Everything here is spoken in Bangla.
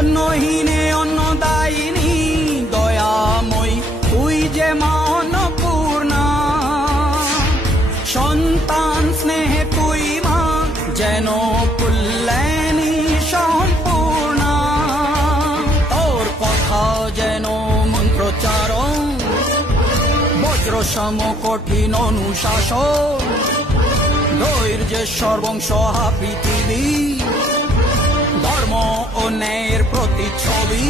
অন্নহীনে অন্নদায়িনী দয়াময়ী তুই যে মা অন্নপূর্ণা। সন্তান স্নেহে তুই মা যেন কল্যাণী সম্পূর্ণা। তোর কথা যেন মন্ত্রোচ্চারণ, বজ্র সম কঠিন অনুশাসন। ধৈর্যের সর্বংসহা পৃথিবী, ধর্ম ও ন্যায়ের প্রতিচ্ছবি।